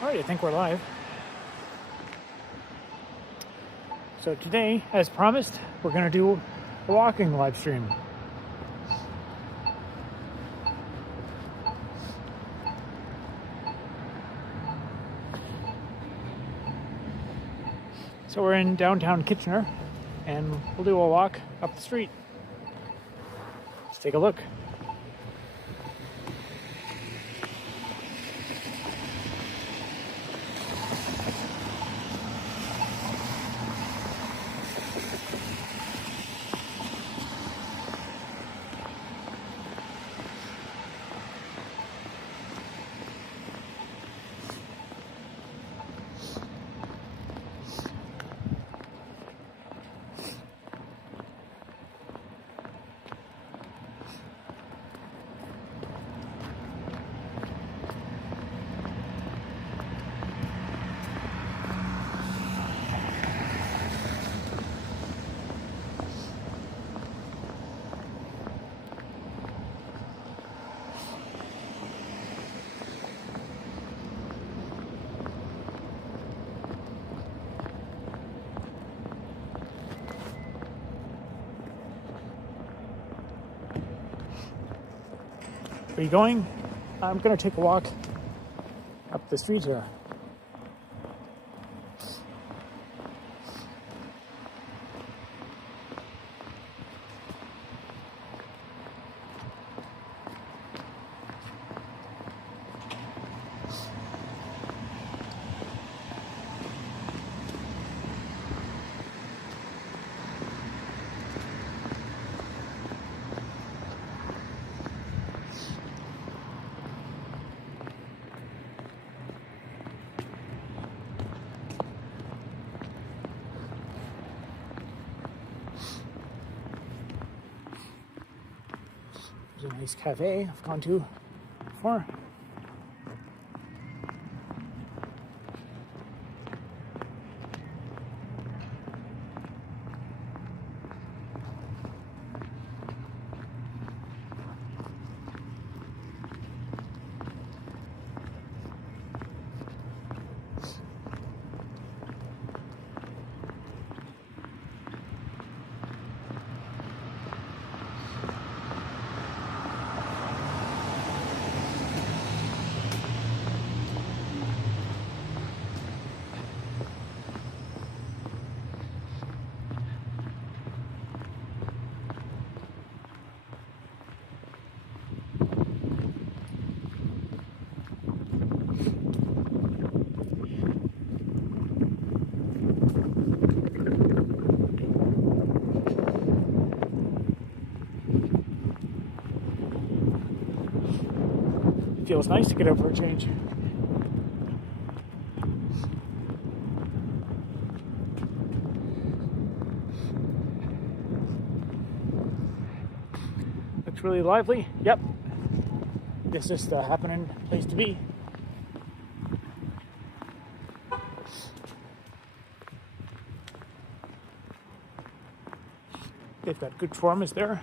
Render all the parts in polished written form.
Alright, I think we're live. So today, as promised, we're going to do a walking live stream. So we're in downtown Kitchener, and we'll do a walk up the street. Let's take a look. Are you going? I'm going to take a walk up the street here. There's a nice cafe I've gone to before. Feels nice to get out for a change. Looks really lively. Yep. This is the happening place to be. They've got good farmers there.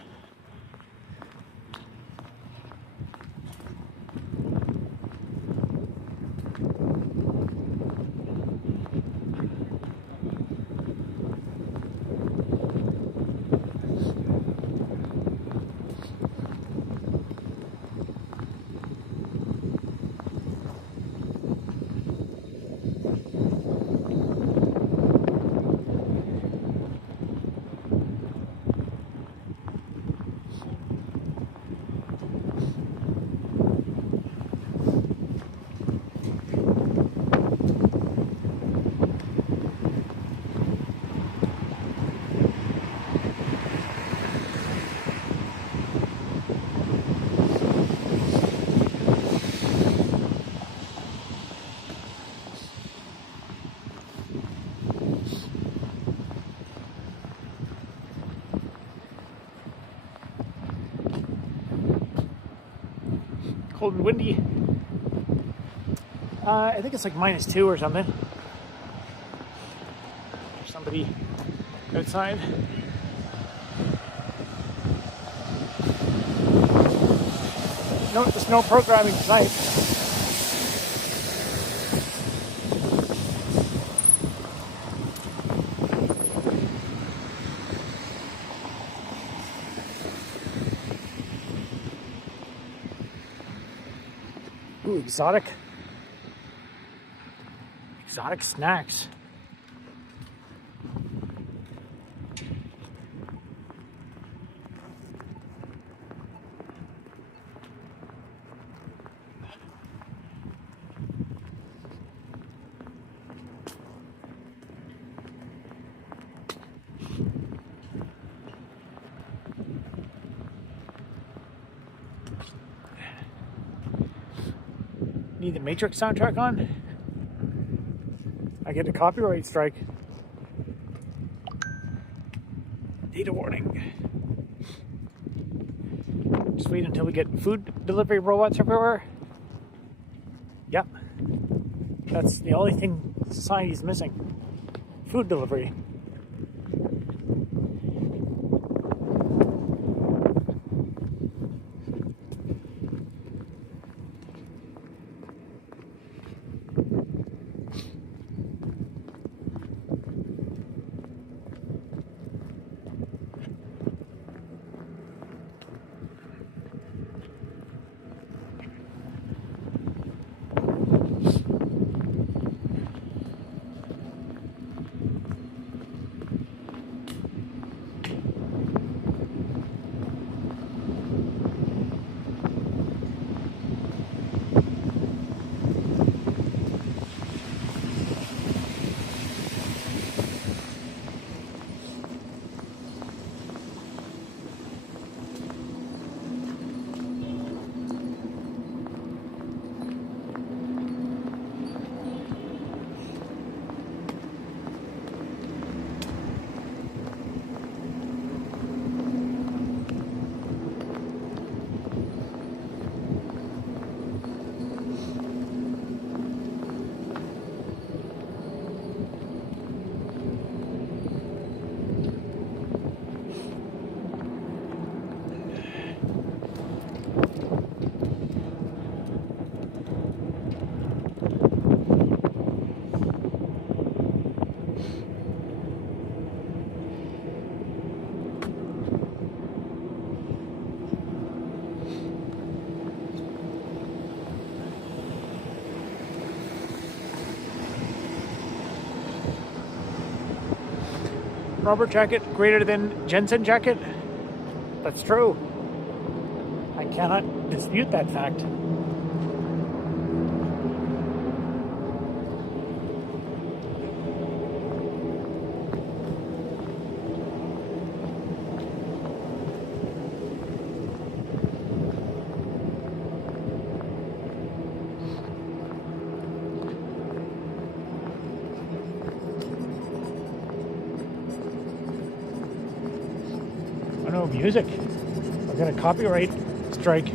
Cold and windy. I think it's like -2 or something. There's somebody outside. No, there's no programming tonight. Ooh, exotic snacks. Need the Matrix soundtrack on? I get a copyright strike. Data warning. Just wait until we get food delivery robots everywhere. Yep. That's the only thing society's missing. Food delivery. Rubber jacket greater than Jensen jacket? That's true. I cannot dispute that fact. Oh no, music. I got a copyright strike.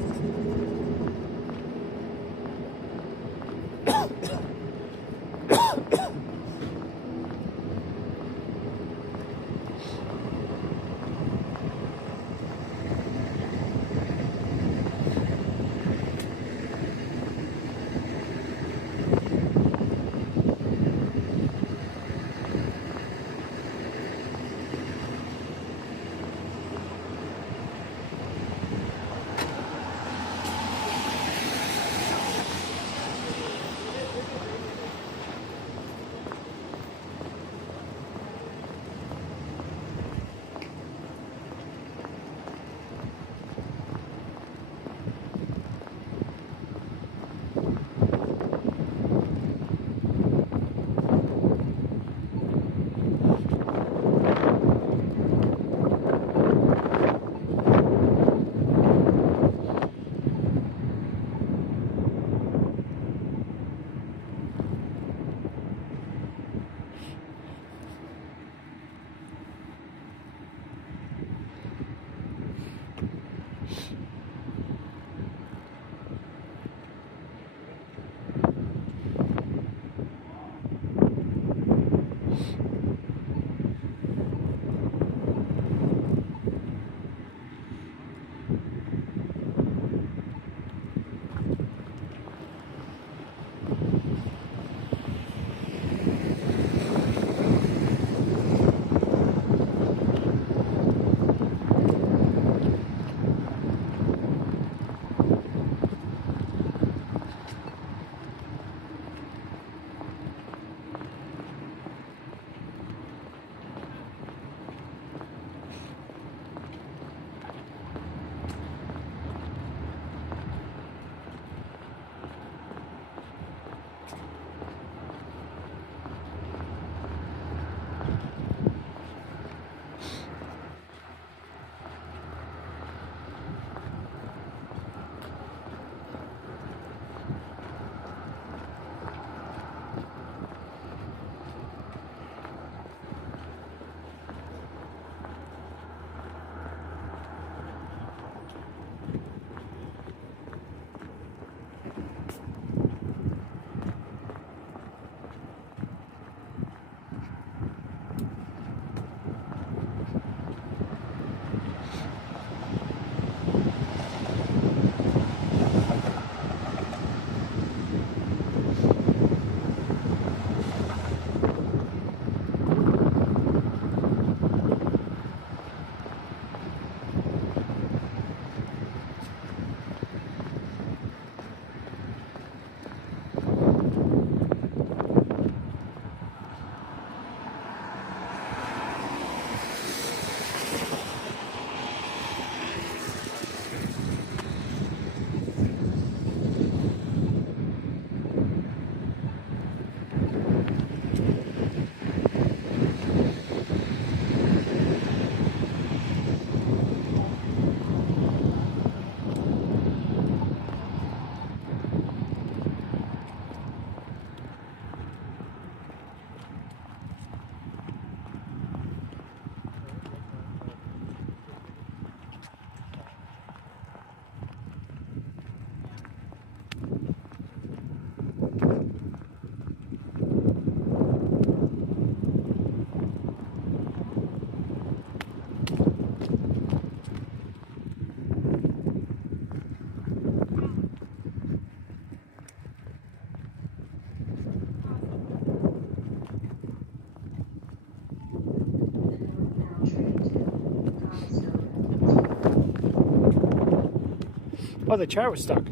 Oh, the chair was stuck.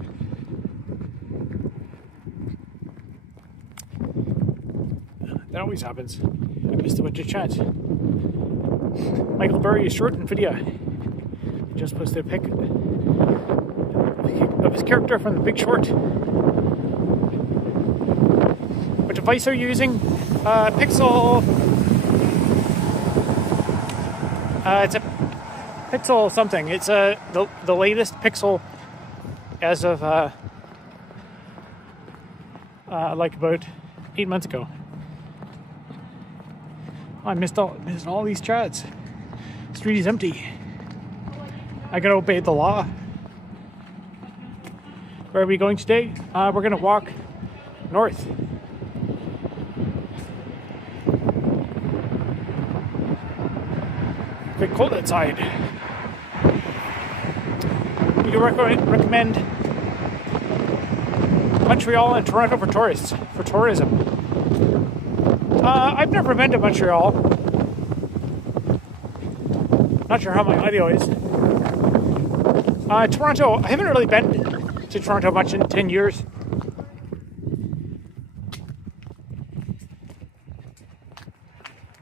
That always happens. I missed a bunch of chats. Michael Burry is short in video. He just posted a pic of his character from The Big Short. What device are you using? Pixel. It's a Pixel something. It's the latest Pixel as of like about 8 months ago. I missed all these chats. The street is empty. I gotta obey the law. Where are we going today? We're gonna walk north. It's a bit cold outside. We can recommend Montreal and Toronto for tourists, for tourism. I've never been to Montreal. Not sure how my audio is. Toronto, I haven't really been to Toronto much in 10 years.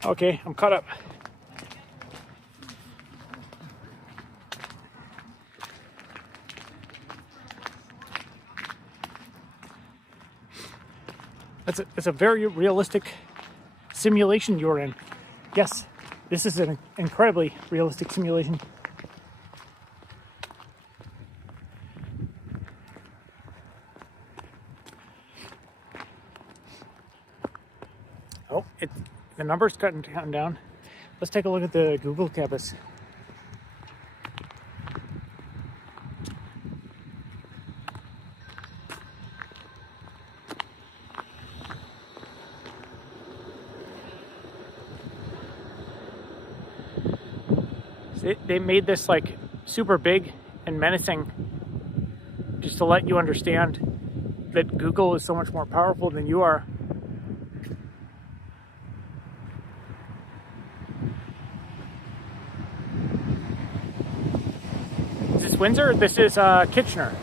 Okay, I'm caught up. It's a very realistic simulation you're in. Yes, this is an incredibly realistic simulation. Oh, the number's counting down. Let's take a look at the Google campus. They made this like super big and menacing just to let you understand that Google is so much more powerful than you are. Is this Windsor? This is Kitchener.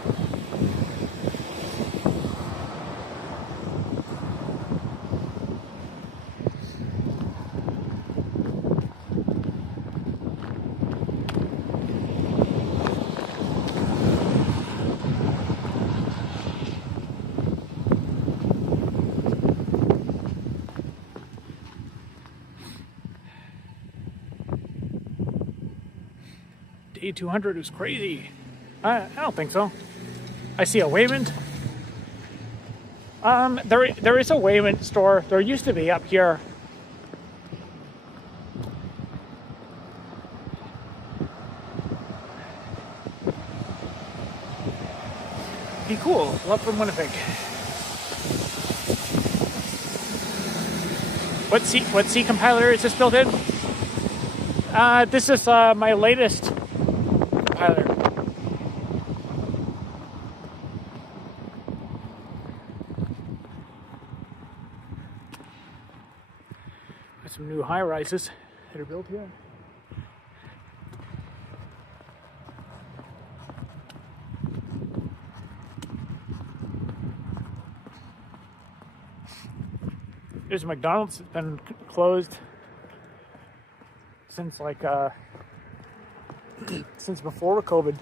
Day 200 is crazy. I don't think so. I see a Wayment. There is a Wayment store. There used to be up here. Be cool. Love from Winnipeg. What C compiler is this built in? This is my latest compiler. Got some new high rises that are built here. There's a McDonald's that's been closed since like since before COVID.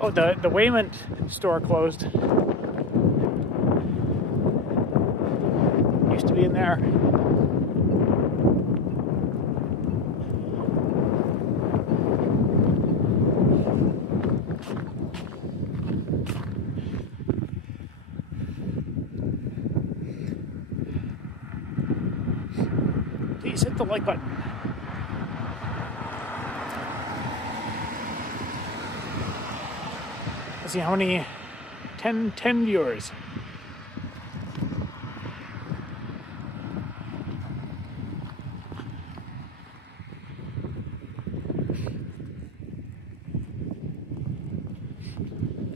Oh, the Wayment store closed. Used to be in there. please hit the like button. Let's see how many 10 viewers.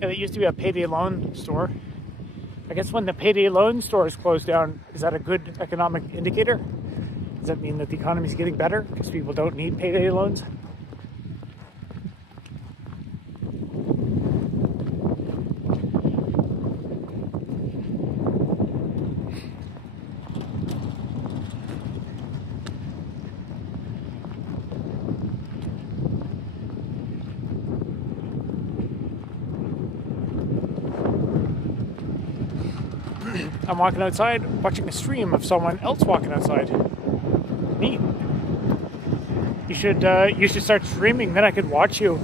Yeah, it used to be a payday loan store. I guess when the payday loan stores close down, is that a good economic indicator? Does that mean that the economy is getting better because people don't need payday loans? I'm walking outside, watching a stream of someone else walking outside. Neat. You should start streaming, then I could watch you.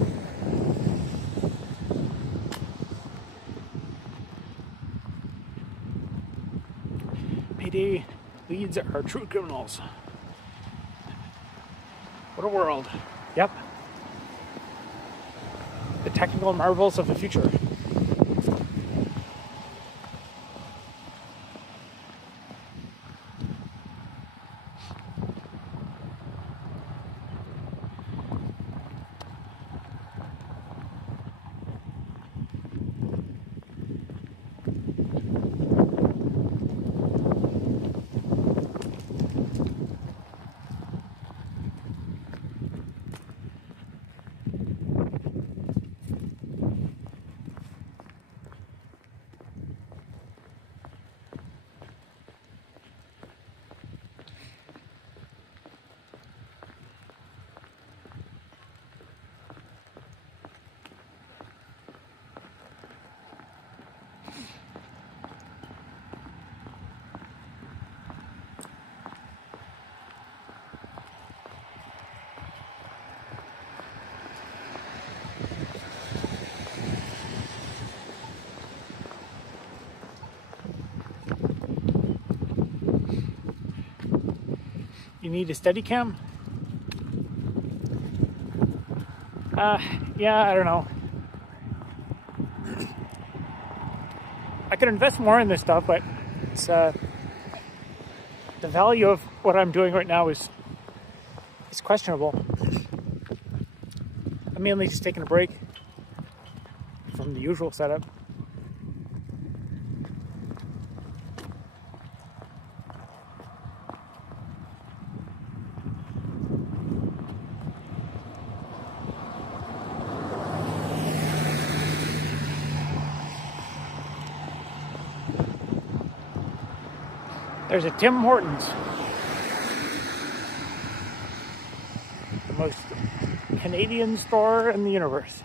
PD leads are true criminals. What a world. Yep. The technical marvels of the future. You need a Steadicam? Yeah, I don't know. I could invest more in this stuff, but it's the value of what I'm doing right now is questionable. I'm mainly just taking a break from the usual setup. There's a Tim Hortons. The most Canadian store in the universe.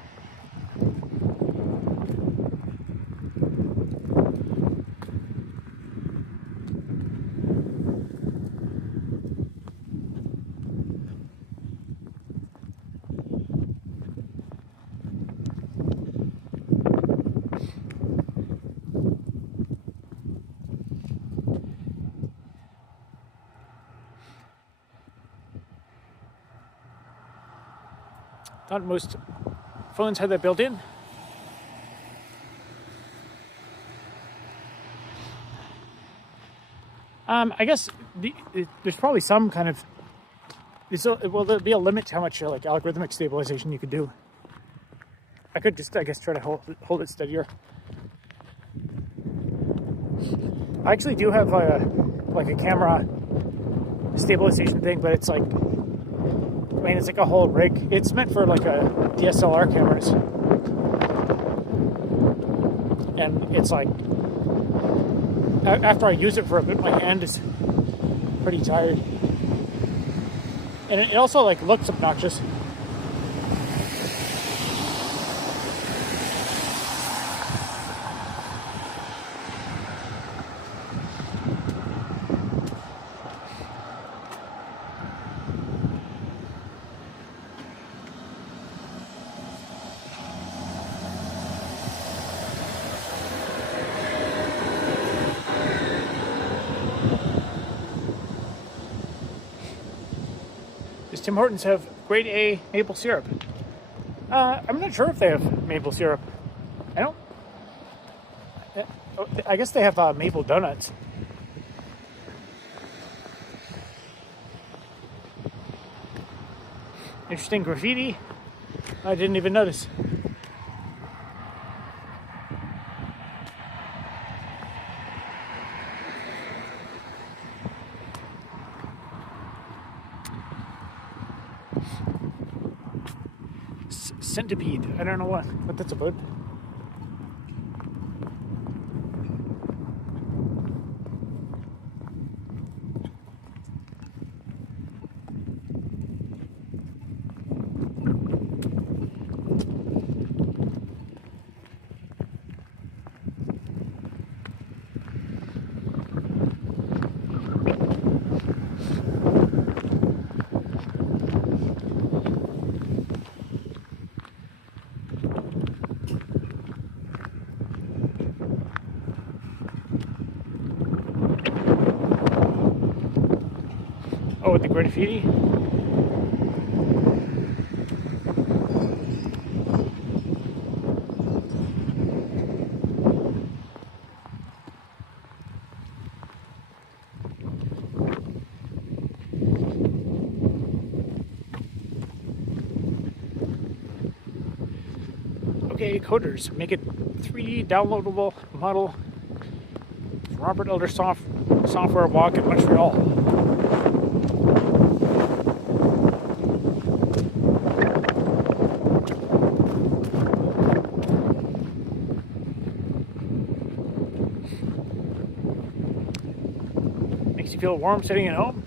Not most phones have that built in. I guess there's probably some kind of there'll be a limit to how much like algorithmic stabilization you could do. I could just, I guess, try to hold it steadier. I actually do have like a camera stabilization thing, but it's like, I mean, it's like a whole rig. It's meant for like a DSLR cameras. And it's like, after I use it for a bit, my hand is pretty tired. And it also like looks obnoxious. Tim Hortons have grade A maple syrup. I'm not sure if they have maple syrup. I don't. I guess they have maple donuts. Interesting graffiti. I didn't even notice. Centipede. I don't know what that's about. Oh, with the graffiti? Okay, coders, make it 3D downloadable model. Robert Elder Software Walk in Montreal. Makes you feel warm sitting at home.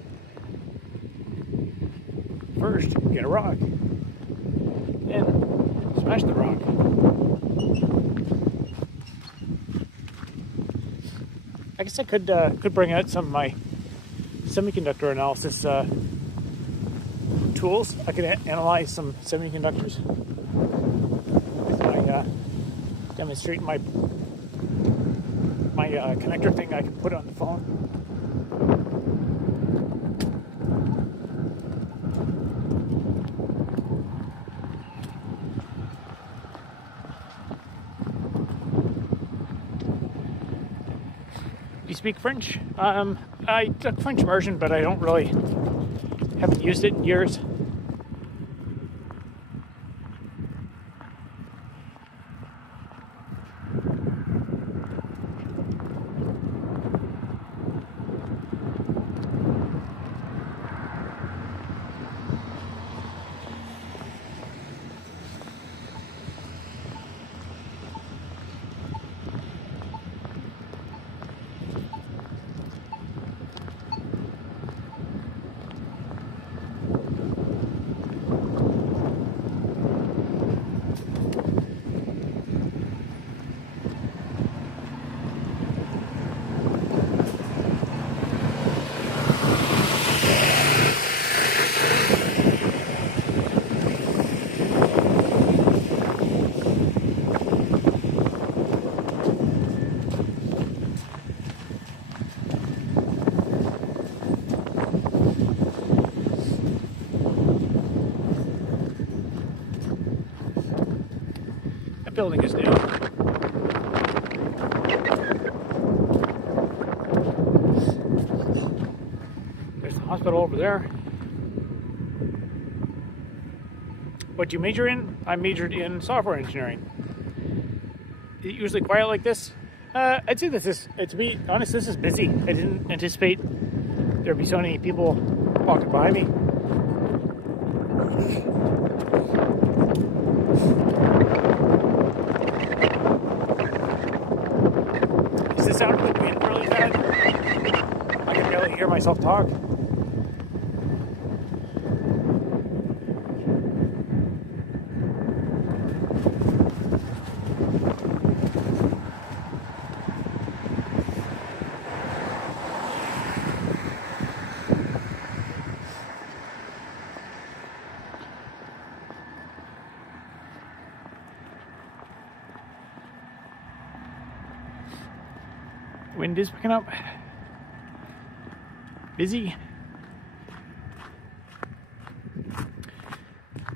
First, get a rock. Then, smash the rock. I guess I could bring out some of my semiconductor analysis tools. I could analyze some semiconductors with my demonstrating my connector thing I can put on the phone. You speak French? I took French immersion, but I haven't used it in years. That building is new. There's the hospital over there. What you major in? I majored in software engineering. Is it usually quiet like this? I'd say to be honest, this is busy. I didn't anticipate there'd be so many people walking by me. Is the sound of the wind really bad? I can barely hear myself talk. Wind is picking up. Busy.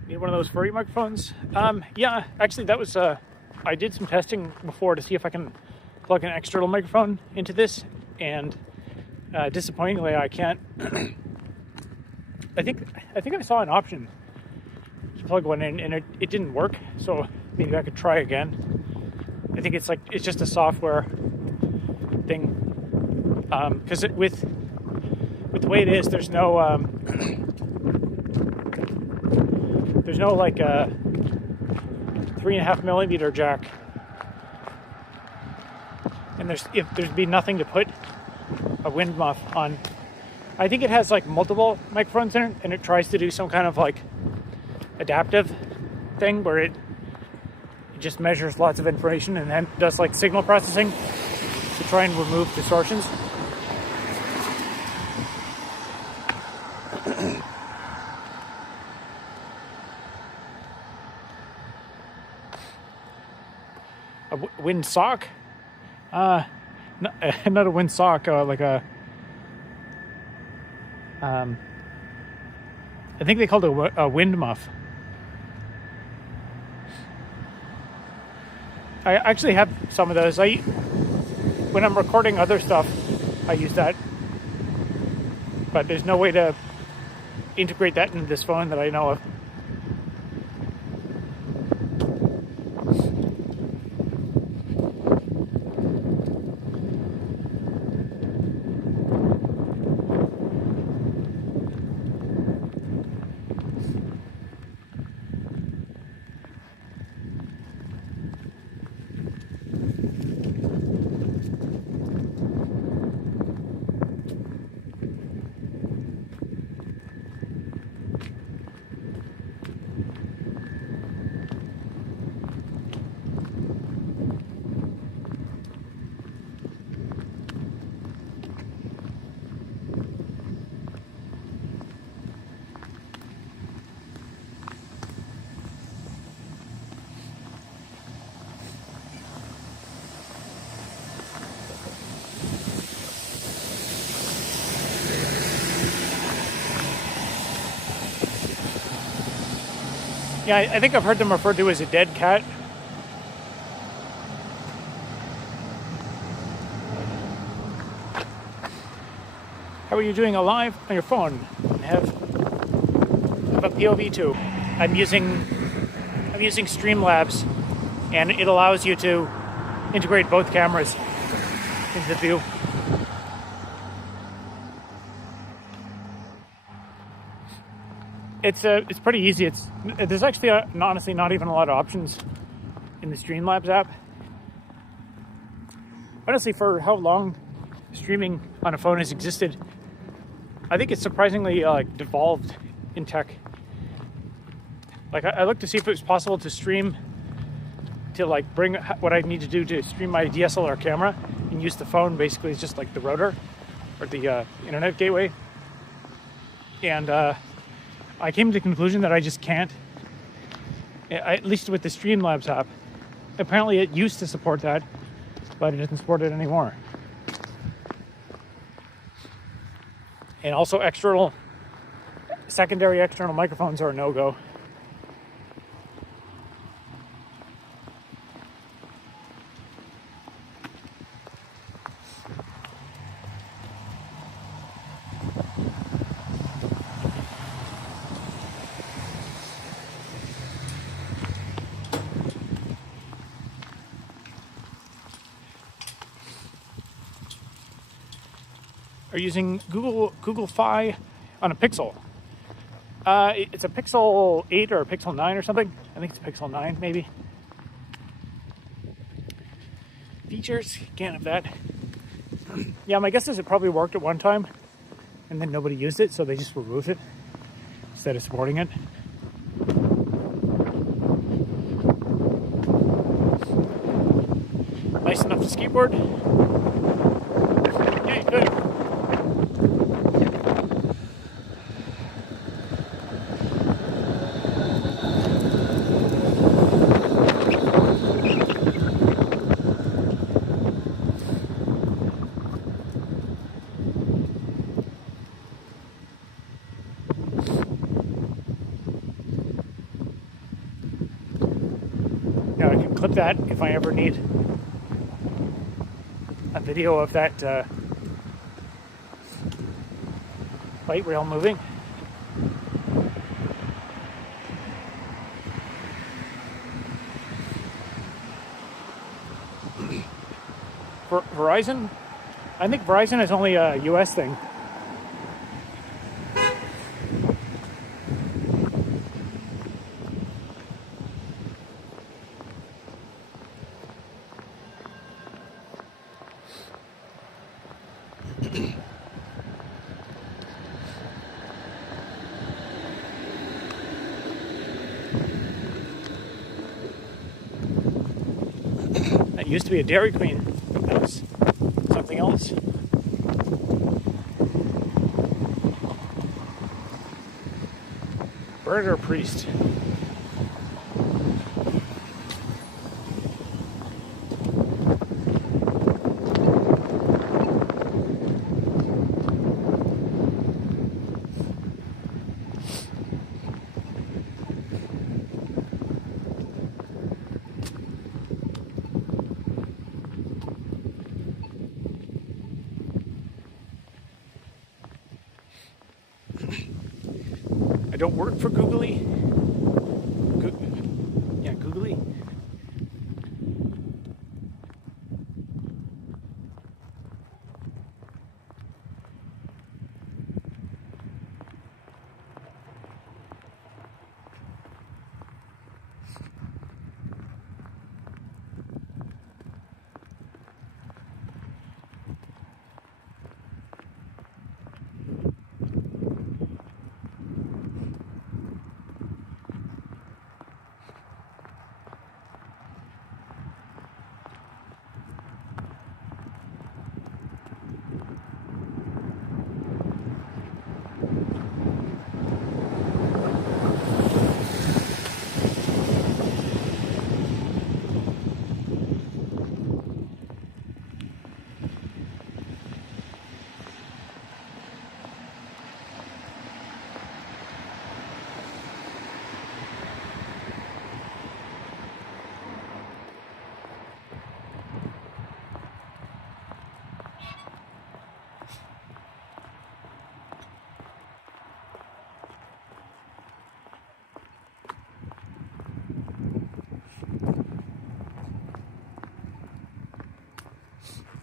Need one of those furry microphones? Yeah, actually that was, I did some testing before to see if I can plug an external microphone into this, and disappointingly I can't. I think I saw an option to plug one in, and it didn't work, so maybe I could try again. I think it's just a software thing, because with the way it is, there's no like 3.5mm jack, and there'd be nothing to put a wind muff on. I think it has like multiple microphones in it, and it tries to do some kind of like adaptive thing where it just measures lots of information and then does like signal processing to try and remove distortions. A wind sock? Not a wind sock, like a I think they called it a wind muff. I actually have some of those. When I'm recording other stuff, I use that. But there's no way to integrate that into this phone that I know of. Yeah, I think I've heard them referred to as a dead cat. How are you doing alive on your phone? I have a POV too. I'm using Streamlabs, and it allows you to integrate both cameras into the view. It's pretty easy. There's actually honestly not even a lot of options in the Streamlabs app. Honestly, for how long streaming on a phone has existed, I think it's surprisingly devolved in tech. Like I looked to see if it was possible to stream, to like bring what I need to do to stream my DSLR camera and use the phone basically as just like the router or the internet gateway, and I came to the conclusion that I just can't, at least with the Streamlabs app. Apparently it used to support that, but it doesn't support it anymore. And also secondary external microphones are a no-go. Are using Google Fi on a Pixel. It's a Pixel 8 or a Pixel 9 or something. I think it's a Pixel 9 maybe. Features, can't have that. Yeah, my guess is it probably worked at one time and then nobody used it, so they just removed it instead of supporting it. Nice enough to skateboard. Yeah, good. clip that if I ever need a video of that light rail moving. For Verizon, I think Verizon is only a US thing. That used to be a Dairy Queen. That was something else. Burger Priest. I don't work for Googly. Yeah, Googly.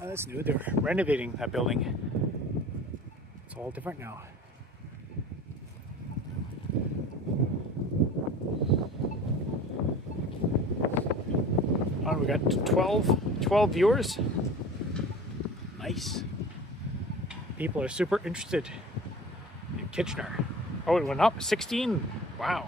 Oh, that's new. They're renovating that building. It's all different now. Oh, we got 12 viewers. Nice. People are super interested in Kitchener. Oh, it went up 16. Wow.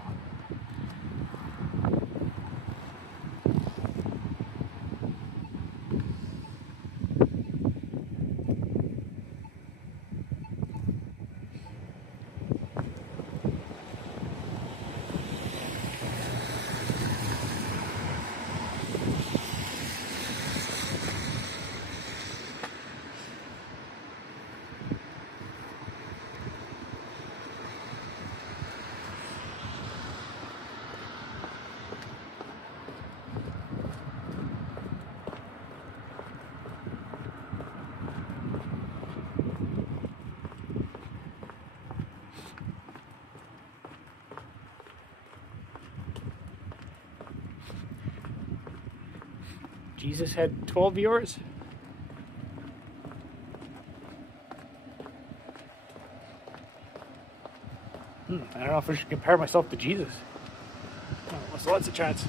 Jesus had 12 viewers. I don't know if I should compare myself to Jesus. Oh, so lots of chance.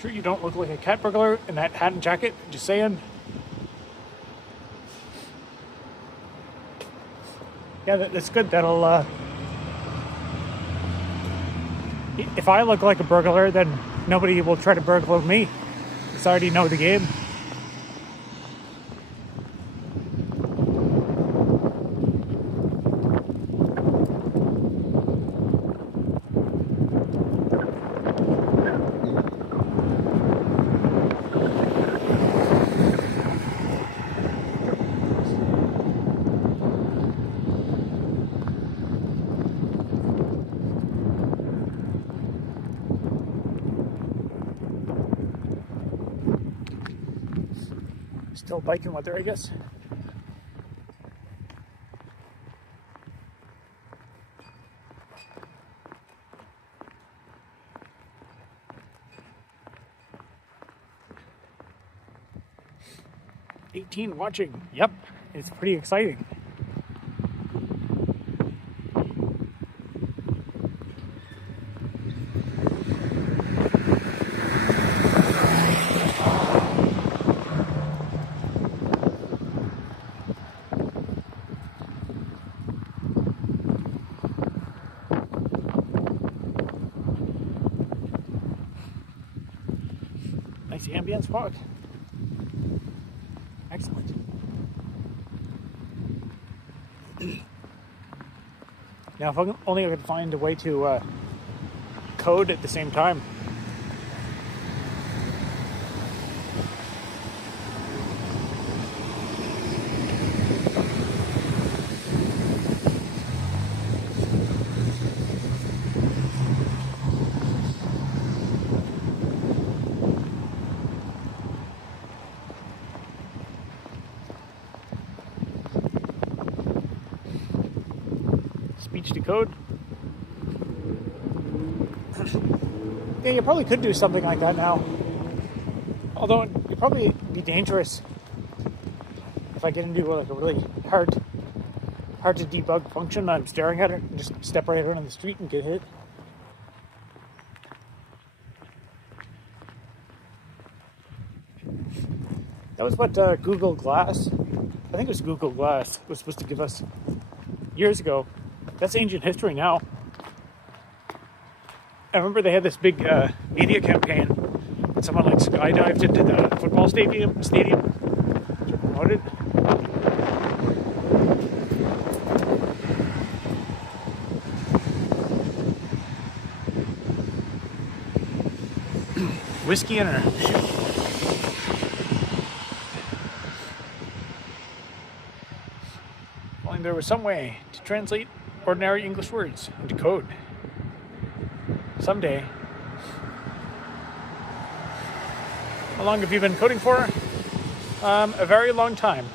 Sure you don't look like a cat burglar in that hat and jacket? Just saying. Yeah, that's good. That'll, if I look like a burglar, then nobody will try to burglar me. Because I already know the game. still biking weather, I guess. '18 watching. Yep, it's pretty exciting. Nice ambient spot. Excellent. Now, if only I could find a way to code at the same time. Speech to code. Yeah, you probably could do something like that now. Although it'd probably be dangerous if I get into like a really hard to debug function. I'm staring at it and just step right out on the street and get hit. That was what Google Glass, I think it was Google Glass, was supposed to give us years ago. That's ancient history now. I remember they had this big media campaign when someone like skydived into the football stadium to promote it. Whiskey in her. If only there was some way to translate ordinary English words into code. Someday. How long have you been coding for? A very long time.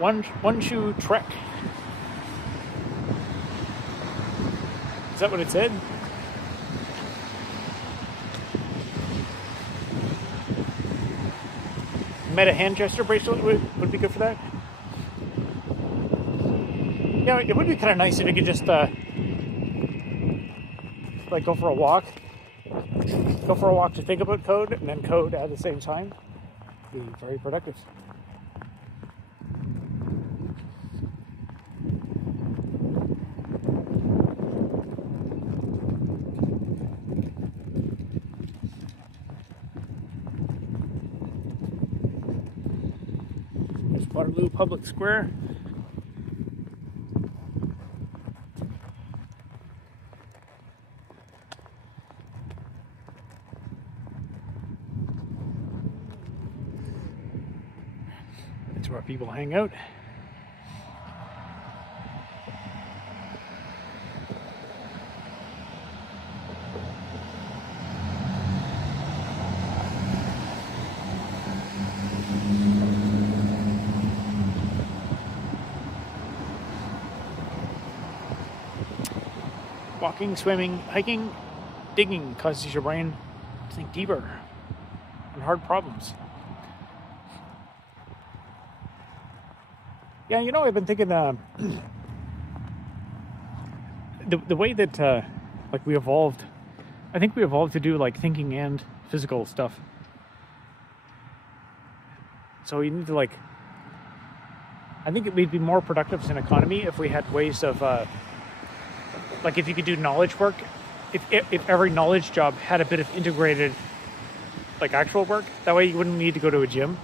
One shoe trek. Is that what it said? Meta hand gesture bracelet would be good for that. Yeah, it would be kind of nice if you could just like go for a walk to think about code and then code at the same time. Be very productive. Waterloo Public Square. That's where people hang out. Walking, swimming, hiking, digging causes your brain to think deeper on hard problems. Yeah, I've been thinking the way that like we evolved. I think we evolved to do like thinking and physical stuff. So you need to like. I think we'd be more productive as an economy if we had ways of like if you could do knowledge work. If every knowledge job had a bit of integrated like actual work, that way you wouldn't need to go to a gym.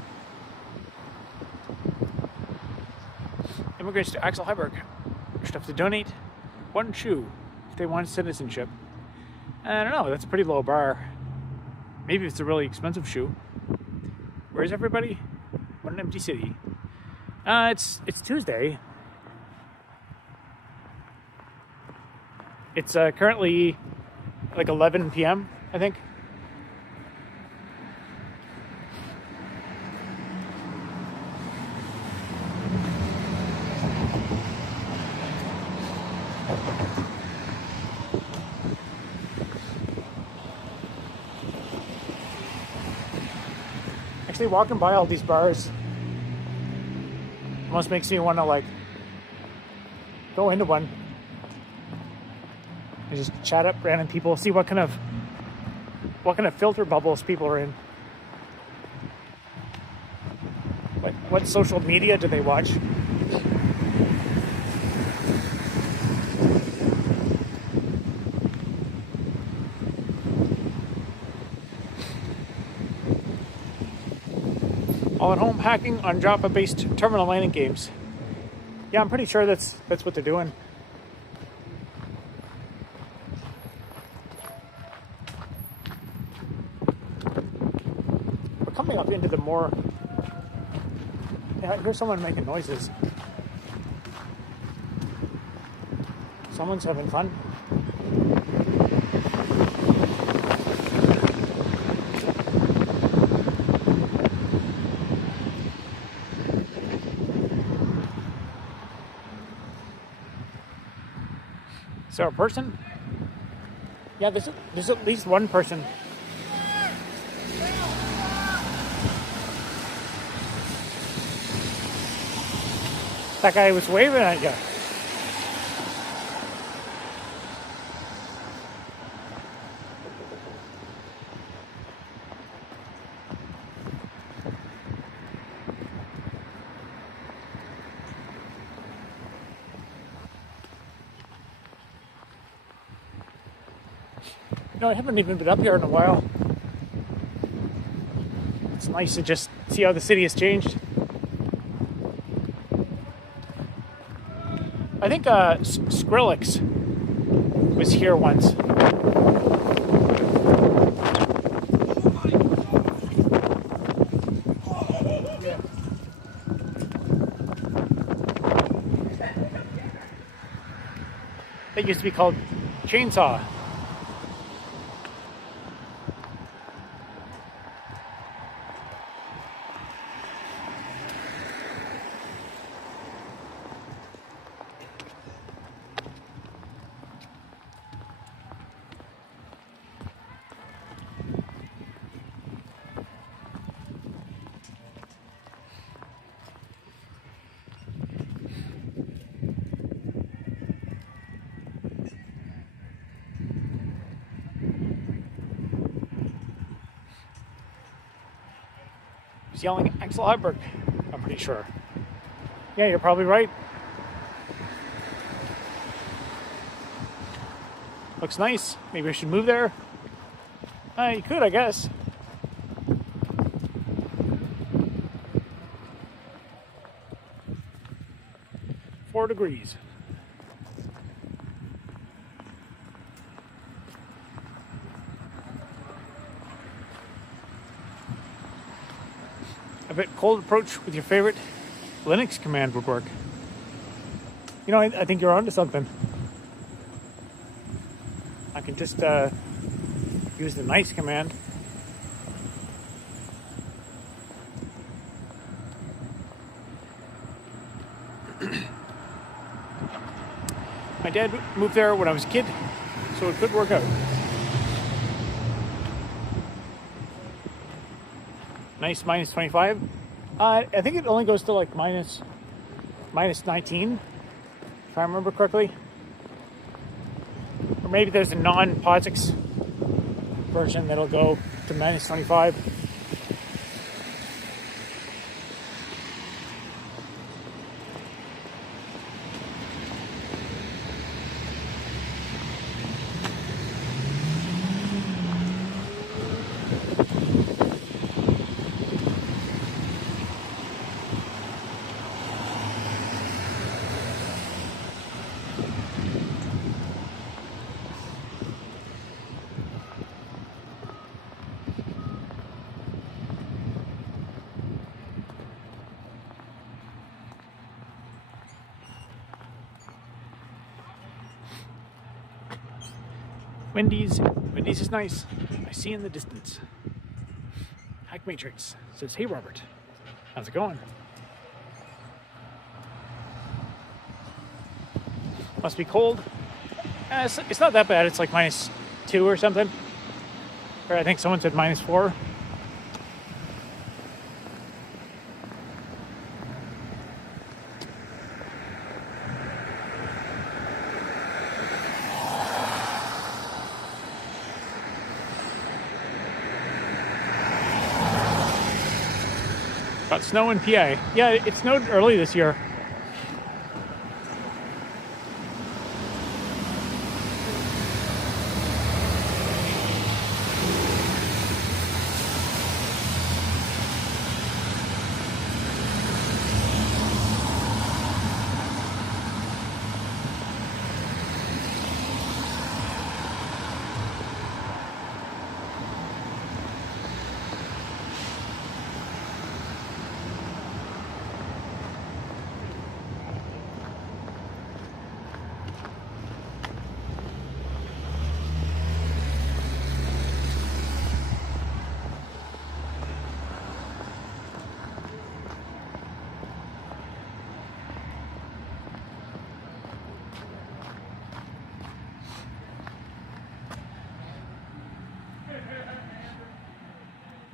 Immigrants to Axel Heiberg should have to donate one shoe if they want citizenship. I don't know, that's a pretty low bar. Maybe it's a really expensive shoe. Where's everybody? What an empty city. It's Tuesday. It's currently like 11 p.m., I think. Actually, walking by all these bars almost makes me want to like go into one and just chat up random people, see what kind of filter bubbles people are in. Like, what social media do they watch? All at home hacking on Java-based terminal landing games. Yeah, I'm pretty sure that's what they're doing. We're coming up into the more. Yeah, I hear someone making noises. Someone's having fun. Is there a person? Yeah, there's at least one person. That guy was waving at you. I haven't even been up here in a while. It's nice to just see how the city has changed. I think Skrillex was here once. Yeah. That used to be called Chainsaw. He's yelling Axel Heiberg, I'm pretty sure. Yeah, you're probably right. Looks nice. Maybe I should move there. You could, I guess. Four degrees. A bit cold approach with your favorite Linux command would work. I think you're onto something. I can just use the nice command. My dad moved there when I was a kid, so it could work out. Nice, minus 25. I think it only goes to like minus minus 19, if I remember correctly. Or maybe there's a non-POSIX version that'll go to minus 25. Wendy's is nice. I see in the distance. Hack Matrix says, "Hey Robert, how's it going?" Must be cold. It's not that bad. It's like minus 2 or something. Or I think someone said minus 4. Got snow in PA. Yeah, it snowed early this year.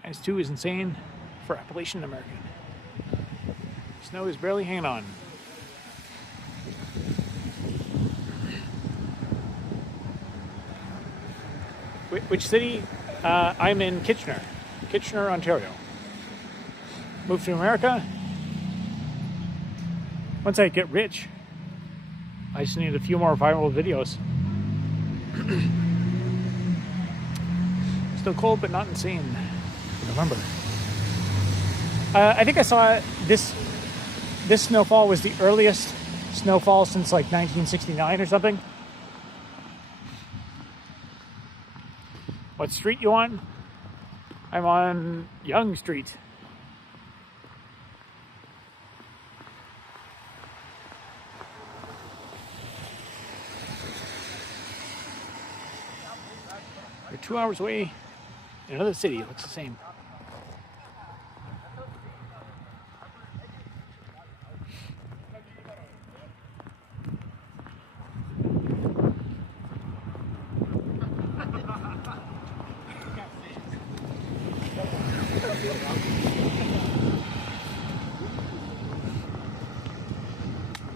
Minus 2 is insane for Appalachian American. Snow is barely hanging on. Which city? I'm in Kitchener, Ontario. Moved to America. Once I get rich, I just need a few more viral videos. Still cold, but not insane. November. I think I saw this snowfall was the earliest snowfall since like 1969 or something. What street you on? I'm on Yonge Street. We're 2 hours away in another city. It looks the same.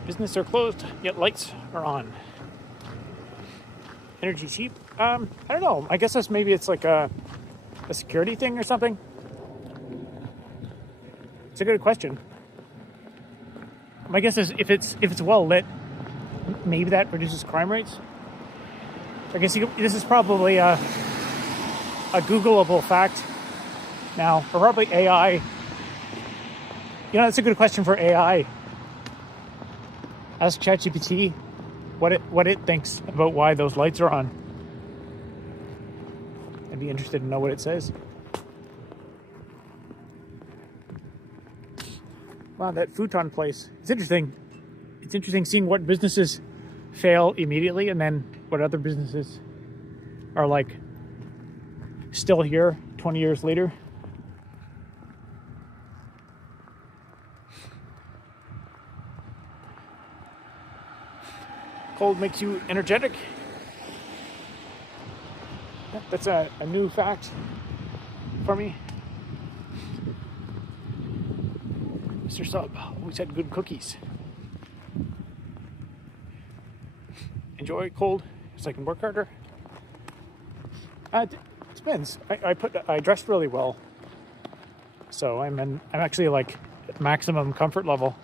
Businesses are closed, yet lights are on. Energy cheap? I don't know. I guess it's like a security thing or something. It's a good question. My guess is if it's well lit, maybe that reduces crime rates. I guess this is probably a Googleable fact now, or probably AI. You know, that's a good question for AI. Ask ChatGPT what it thinks about why those lights are on. I'd be interested to know what it says. Wow, that futon place. It's interesting. It's interesting seeing what businesses fail immediately and then what other businesses are like still here 20 years later. Cold makes you energetic. That's a new fact for me. Mr. Sub always had good cookies. enjoy cold so I can work harder. It depends. I dressed really well, so I'm actually like at maximum comfort level.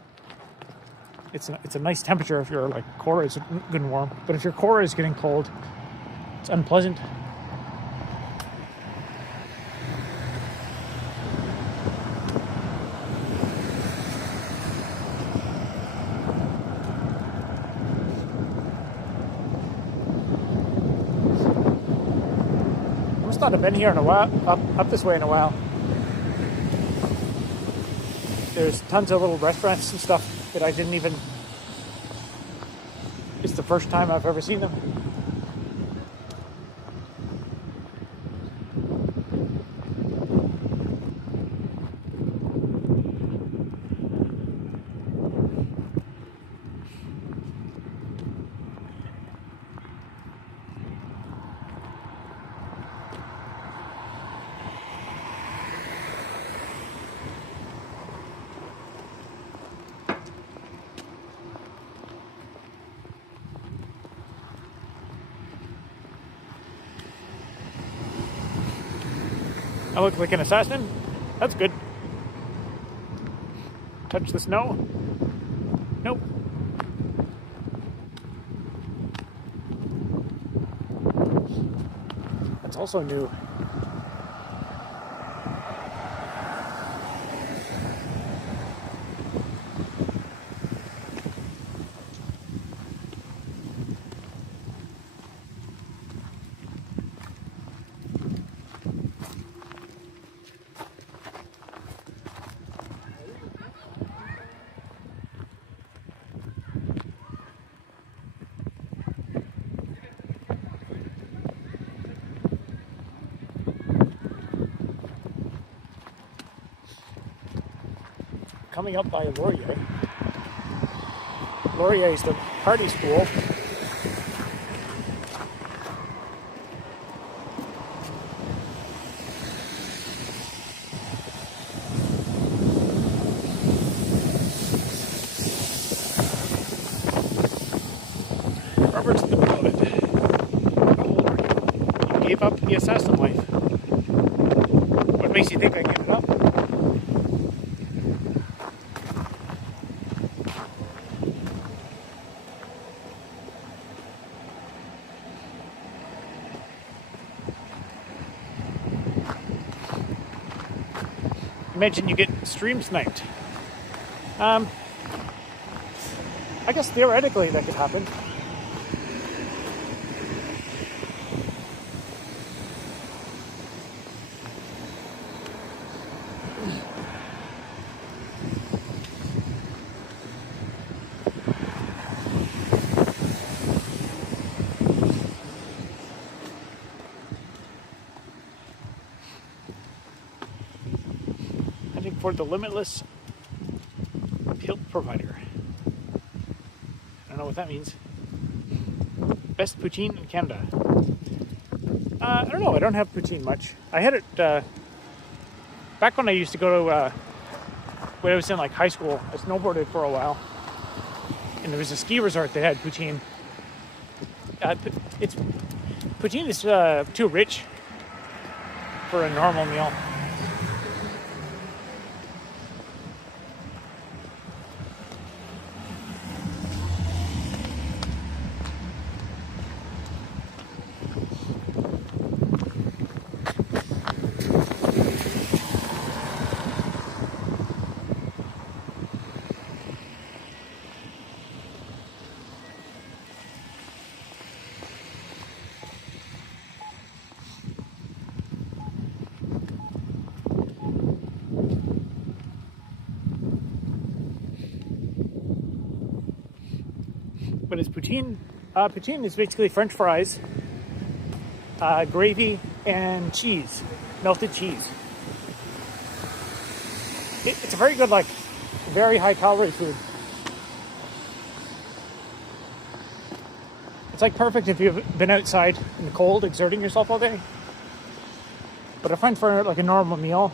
It's a nice temperature if your like core is good and warm, but if your core is getting cold, it's unpleasant. I must not have been here in a while, up this way in a while. There's tons of little restaurants and stuff that I didn't even, it's the first time I've ever seen them. I look like an assassin. That's good. Touch the snow. Nope. That's also new. Coming up by Laurier. Laurier is the party school. Robert's in the middle of it. How old are you? You gave up the assassin life. What makes you think I gave it up? Imagine you get stream sniped. I guess theoretically that could happen. For the limitless pill provider. I don't know what that means. Best poutine in Canada. I don't know. I don't have poutine much. I had it back when I used to go to when I was in like high school. I snowboarded for a while, and there was a ski resort that had poutine. Poutine is too rich for a normal meal. But it's poutine. Poutine is basically French fries, gravy, and cheese, melted cheese. It's a very good, like, very high calorie food. It's like perfect if you've been outside in the cold, exerting yourself all day. But I find for like a normal meal,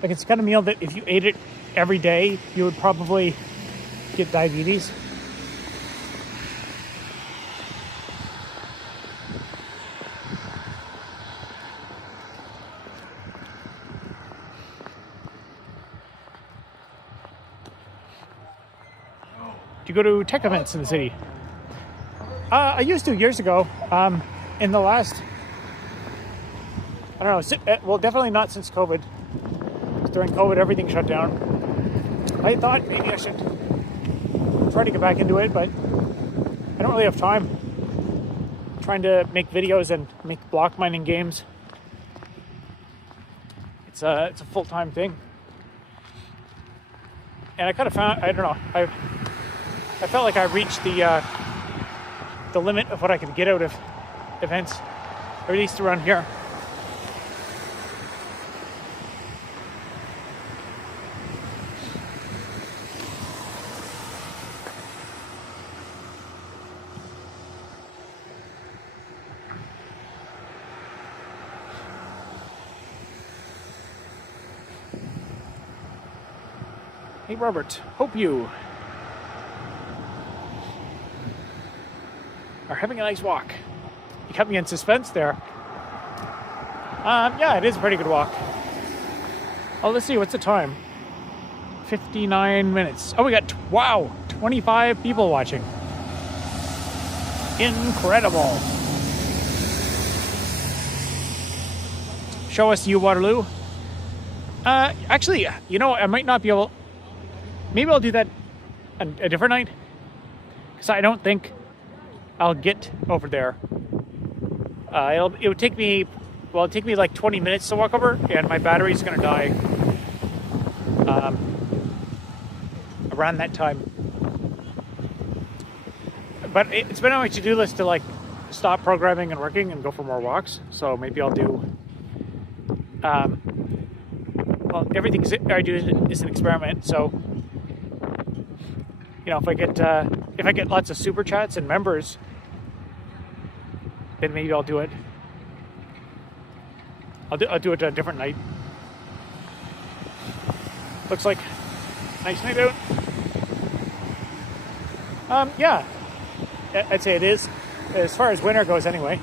like it's the kind of meal that if you ate it every day, you would probably get diabetes. you go to tech events in the city? I used to years ago. In the last, I don't know, well, definitely not since COVID. During COVID, everything shut down. I thought maybe I should try to get back into it, but I don't really have time. I'm trying to make videos and make block mining games. It's a full-time thing. And I kind of found, I don't know, I felt like I reached the limit of what I could get out of events, or at least around here. Hey Robert, hope you are having a nice walk. You kept me in suspense there. Yeah, it is a pretty good walk. Oh, let's see, what's the time? 59 minutes. Oh, we got, 25 people watching. Incredible. Show us you, Waterloo. Actually, you know, I might not be able... Maybe I'll do that a different night. Because I don't think I'll get over there. It would take me, well, it'd take me like 20 minutes to walk over, and my battery's gonna die around that time. But it's been on my to-do list to like stop programming and working and go for more walks. So maybe I'll do, well, everything I do is an experiment. So, you know, if I get lots of super chats and members, then maybe I'll do it. I'll do it a different night. Looks like nice night out. Yeah, I'd say it is, as far as winter goes anyway.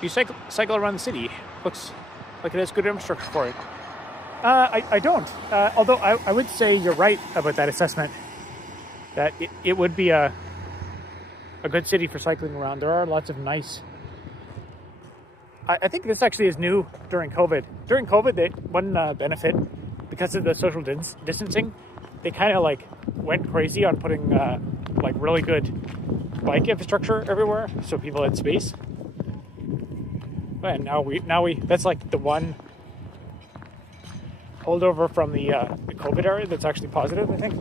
You cycle around the city. Looks like it has good infrastructure for it. I don't. Although I would say you're right about that assessment. That it would be a good city for cycling around. There are lots of nice... I think this actually is new during COVID. During COVID, one benefit, because of the social distancing, they kind of like went crazy on putting like really good bike infrastructure everywhere, so people had space. And now we that's like the one holdover from the COVID area that's actually positive, I think.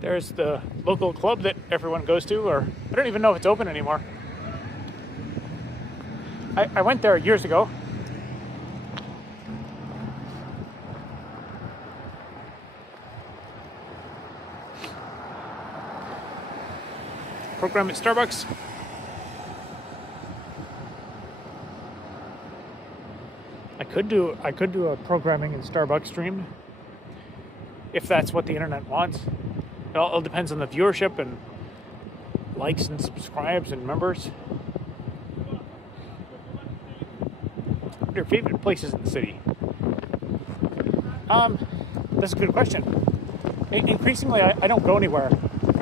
There's the local club that everyone goes to, or I don't even know if it's open anymore. I went there years ago. Program at Starbucks. I could do a programming in Starbucks stream if that's what the internet wants. It all depends on the viewership and likes and subscribes and members. What are your favorite places in the city? That's a good question. Increasingly, I don't go anywhere.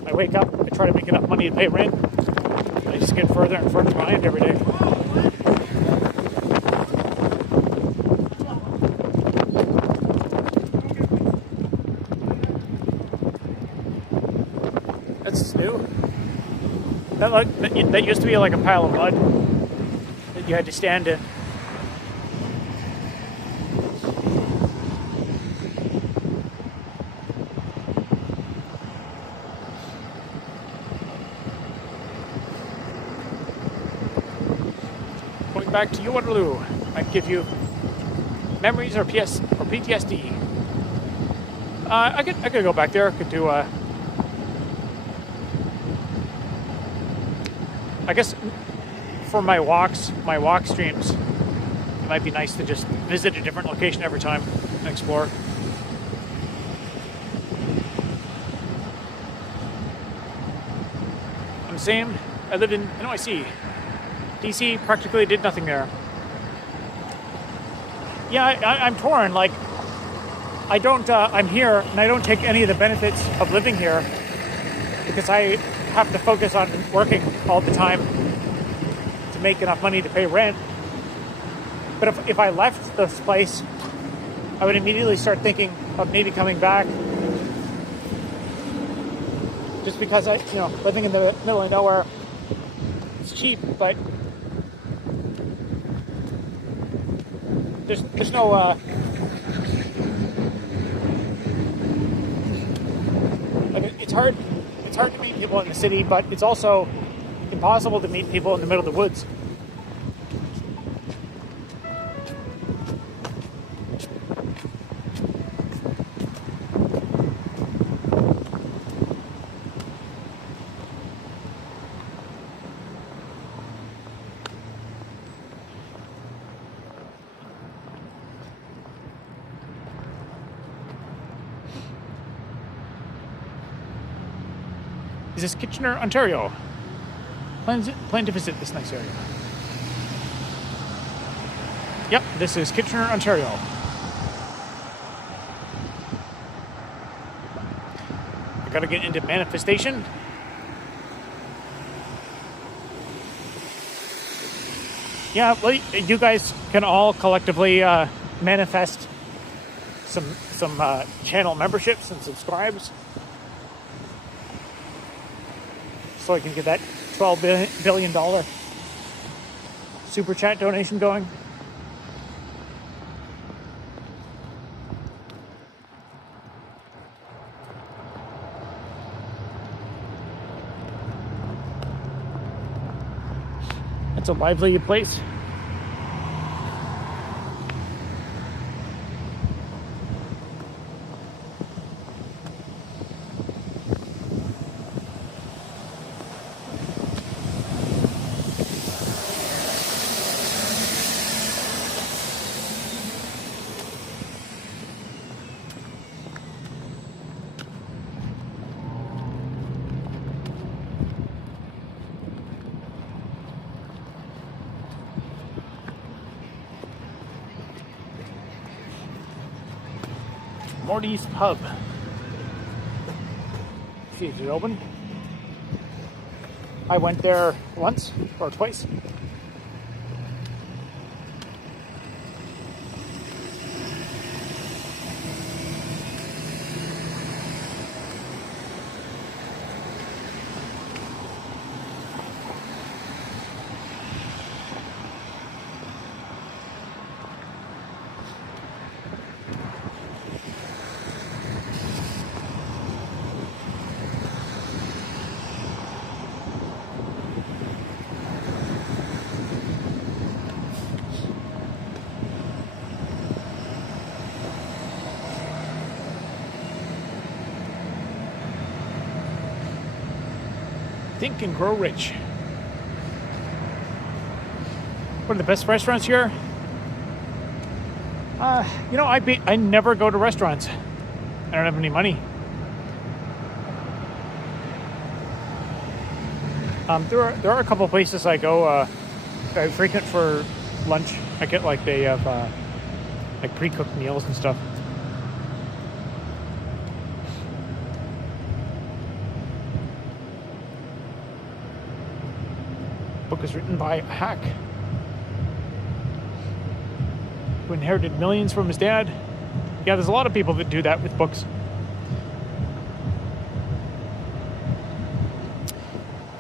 I wake up, I try to make enough money to pay rent. I just get further and further behind every day. That's new. That used to be like a pile of mud that you had to stand in. back to Waterloo might give you memories or PTSD. I could go back there. I could do I guess for my walk streams, it might be nice to just visit a different location every time and explore. I'm the same. I lived in NYC. DC practically did nothing there. Yeah, I'm torn. Like, I'm here and I don't take any of the benefits of living here because I have to focus on working all the time to make enough money to pay rent. But if I left this place, I would immediately start thinking of maybe coming back. Just because living in the middle of nowhere, it's cheap, but there's no it's hard to meet people in the city, but it's also impossible to meet people in the middle of the woods. Is this Kitchener, Ontario? Plan to visit this nice area. Yep, this is Kitchener, Ontario. I gotta get into manifestation. Yeah, well, you guys can all collectively manifest some channel memberships and subscribes, so I can get that $12 billion super chat donation going. It's a lively place. Morty's Pub. See, is it open? I went there once or twice. Think and Grow Rich. One of the best restaurants here. I never go to restaurants. I don't have any money. There are a couple of places I go. I frequent for lunch. I get they have pre-cooked meals and stuff. Book is written by a hack who inherited millions from his dad. Yeah, there's a lot of people that do that with books.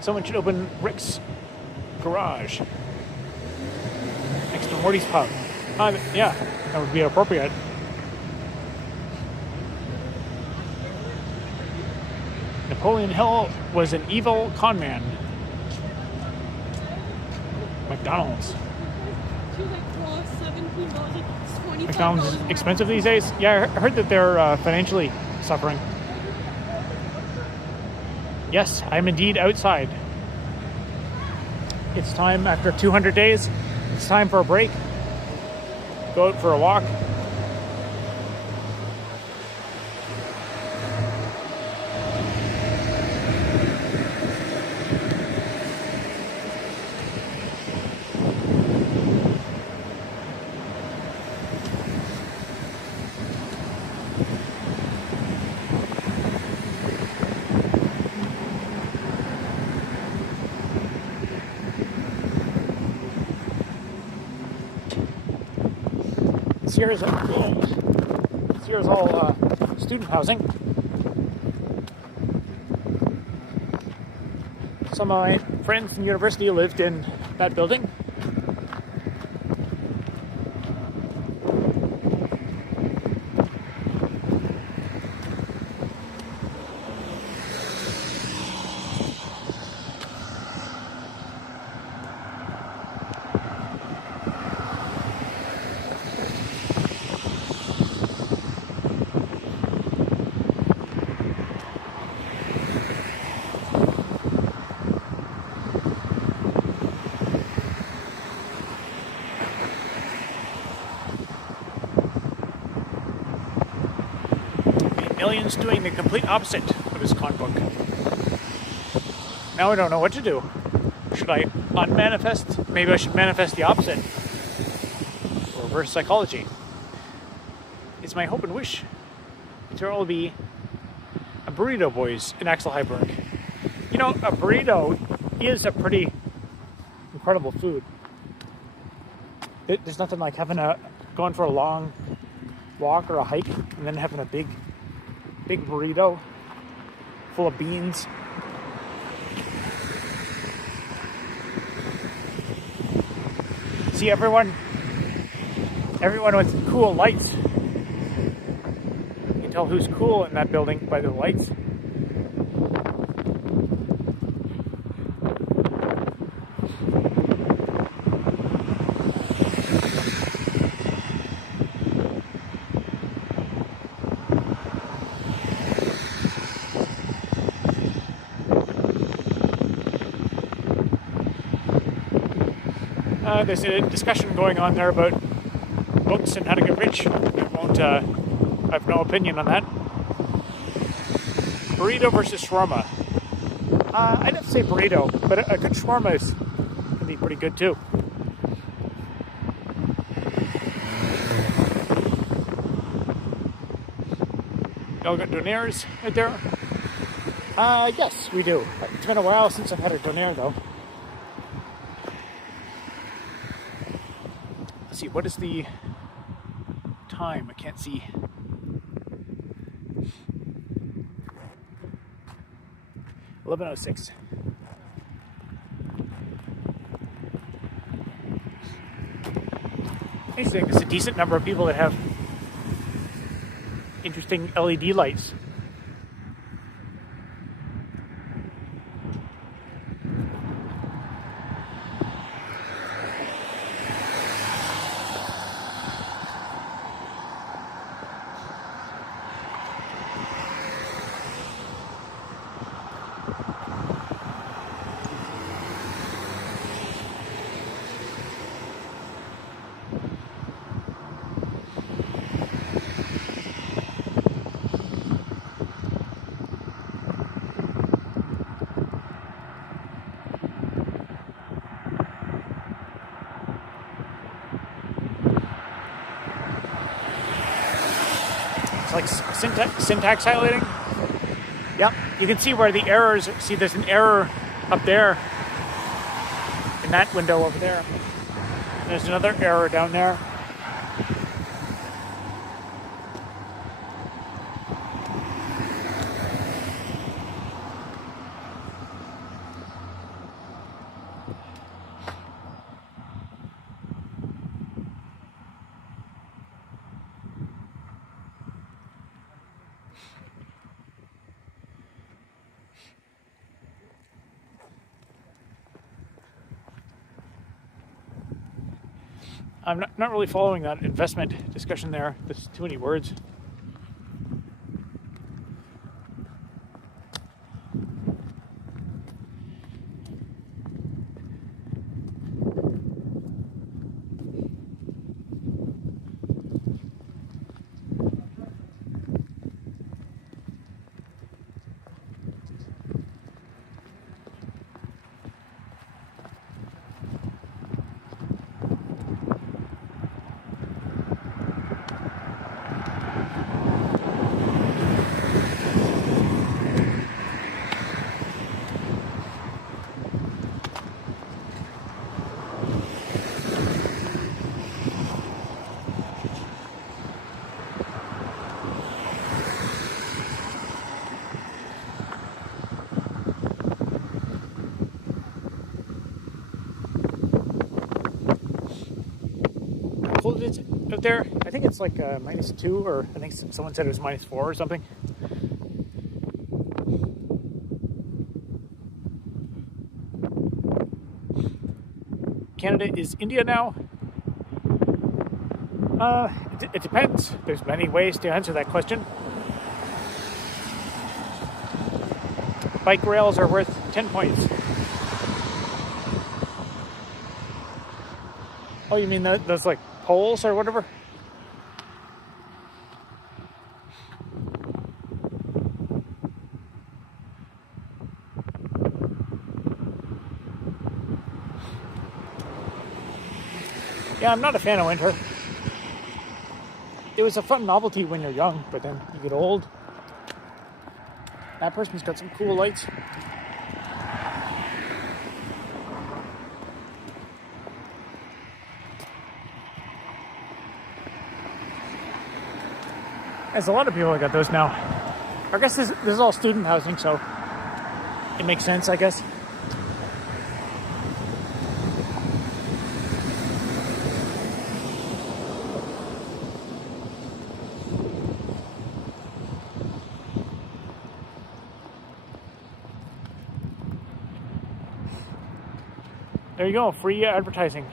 Someone should open Rick's Garage next to Morty's Pub. Yeah, that would be appropriate. Napoleon Hill was an evil con man. McDonald's. McDonald's is expensive these days. Yeah, I heard that they're financially suffering. Yes, I'm indeed outside. It's time after 200 days. It's time for a break. Go out for a walk. Here's all student housing. Some of my friends from university lived in that building. Alien's doing the complete opposite of his comic book. Now I don't know what to do. Should I unmanifest? Maybe I should manifest the opposite. Reverse psychology. It's my hope and wish there will be a burrito boys in Axel Heiberg. You know, a burrito is a pretty incredible food. There's nothing like going for a long walk or a hike and then having a big burrito full of beans. See everyone with cool lights. You can tell who's cool in that building by the lights. There's a discussion going on there about books and how to get rich. I have no opinion on that. Burrito versus shawarma. I didn't say burrito, but a good shawarma can be pretty good too. Y'all got donaires right there? Yes, we do. It's been a while since I've had a donaire though. See, what is the time? I can't see. $11:06. I think there's a decent number of people that have interesting LED lights. It's like syntax highlighting. Yep, you can see where the errors. See, there's an error up there in that window over there. There's another error down there. I'm not really following that investment discussion there. There's too many words. How cold is it out there? I think it's like -2, or I think someone said it was -4 or something. Canada is India now? It depends. There's many ways to answer that question. Bike rails are worth 10 points. Oh, you mean those like poles or whatever? Yeah, I'm not a fan of winter. It was a fun novelty when you're young, but then you get old. That person's got some cool lights. There's a lot of people that got those now. I guess this is all student housing, so it makes sense, I guess. There you go, free advertising.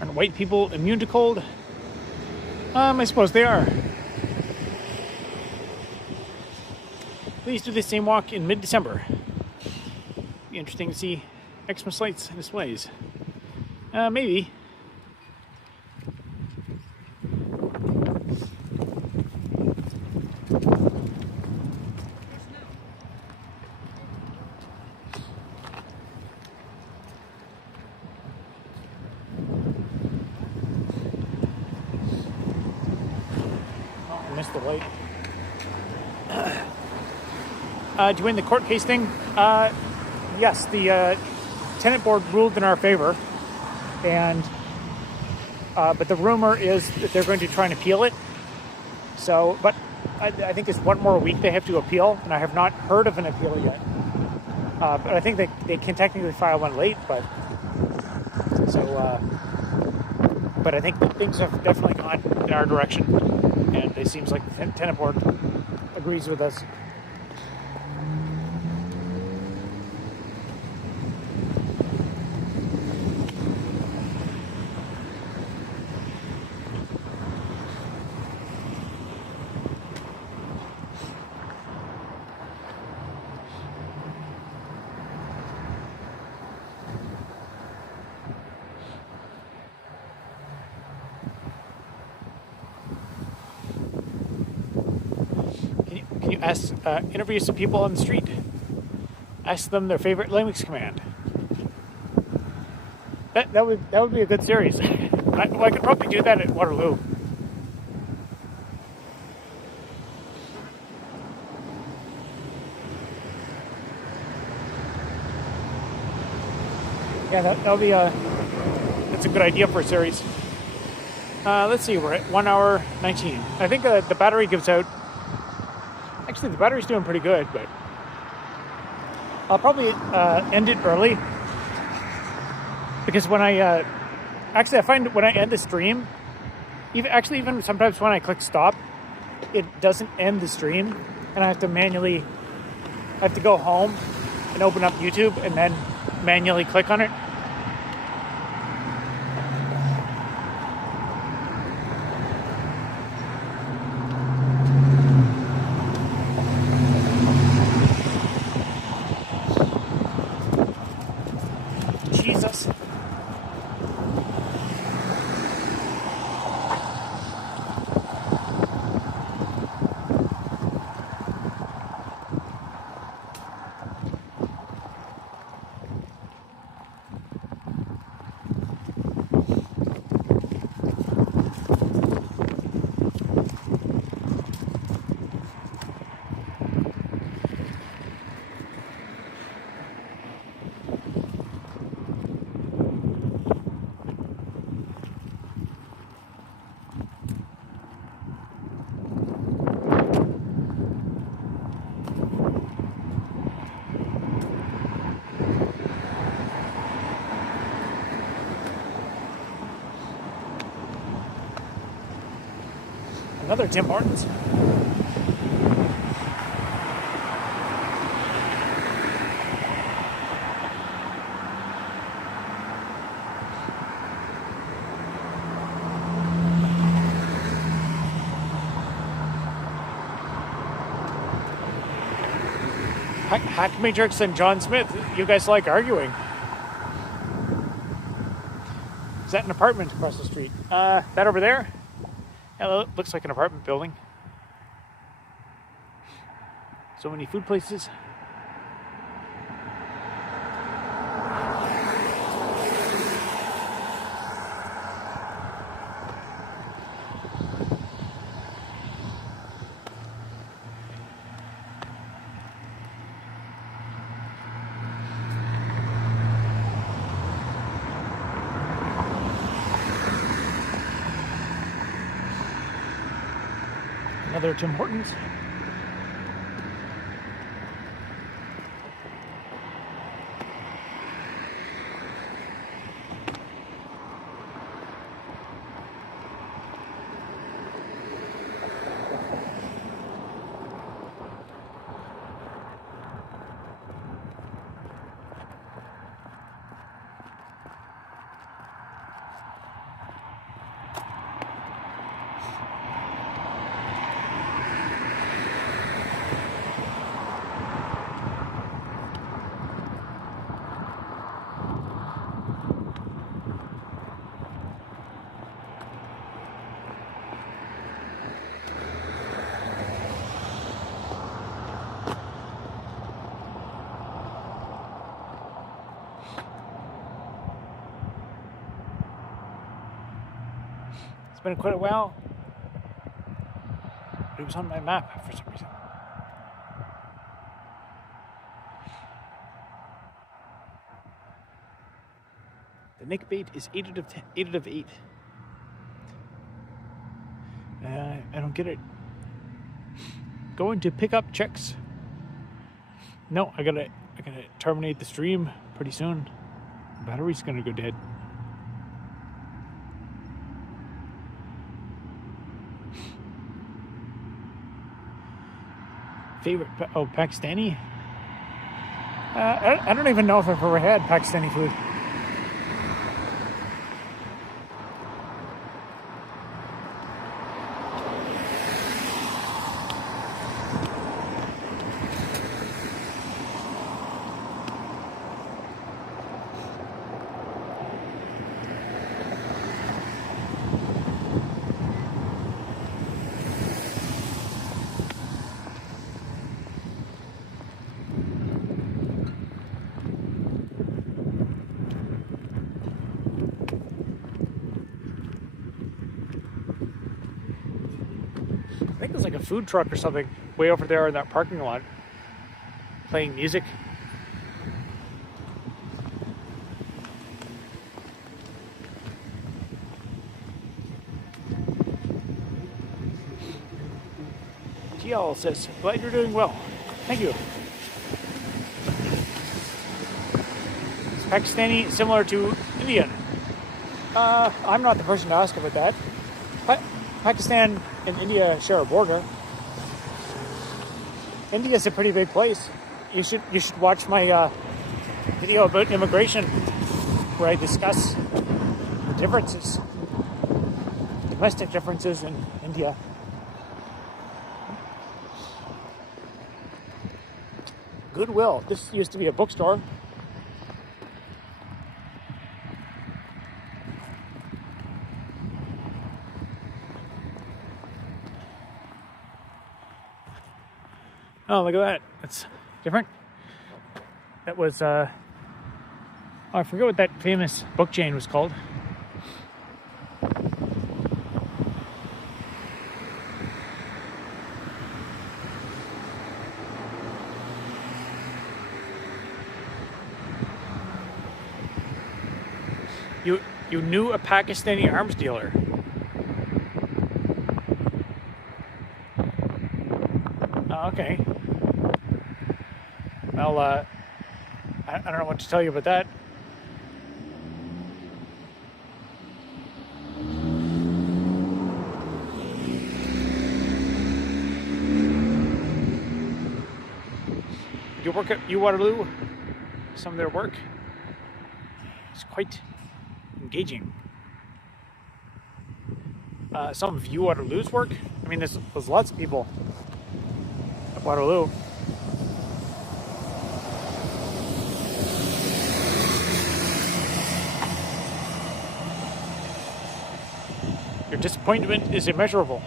Are white people immune to cold? I suppose they are. Please do the same walk in mid-December. Be interesting to see Xmas lights and displays. Maybe. Missed the light. Do you win the court case thing? Yes, the tenant board ruled in our favor, and but the rumor is that they're going to try and appeal it. So, but I think it's one more week they have to appeal, and I have not heard of an appeal yet. But I think they can technically file one late, but so. But I think things have definitely gone in our direction, and it seems like the tenant board agrees with us. Can you interview some people on the street? Ask them their favorite Linux command. That would be a good series. I could probably do that at Waterloo. Yeah, that'll be that's a good idea for a series. Let's see, we're at 1 hour 19. I think the battery gives out. Actually, the battery's doing pretty good, but I'll probably end it early because when I actually I find when I end the stream, even sometimes when I click stop, it doesn't end the stream, and I have to go home and open up YouTube and then manually click on it. Jesus. Another Tim Hortons. Hack Matrix and John Smith, you guys like arguing. Is that an apartment across the street? That over there? Yeah, it looks like an apartment building. So many food places. Another Tim Hortons. Been quite a while, but it was on my map for some reason. The Nick bait is 8 out of 8. I don't get it. Going to pick up checks. No, I gotta terminate the stream pretty soon. The battery's gonna go dead. Favorite, Pakistani? I don't even know if I've ever had Pakistani food. I think there's like a food truck or something way over there in that parking lot playing music. TL says, glad you're doing well. Thank you. Is Pakistani similar to Indian? I'm not the person to ask about that. Pakistan and India share a border. India is a pretty big place. You should watch my video about immigration, where I discuss the differences, domestic differences in India. Goodwill. This used to be a bookstore. Oh, look at that. That's different. That was, I forget what that famous book chain was called. You knew a Pakistani arms dealer. Oh, okay. Well, I don't know what to tell you about that. You work at Waterloo? Some of their work is quite engaging. Some of Waterloo's work. I mean, there's lots of people at Waterloo. Your disappointment is immeasurable.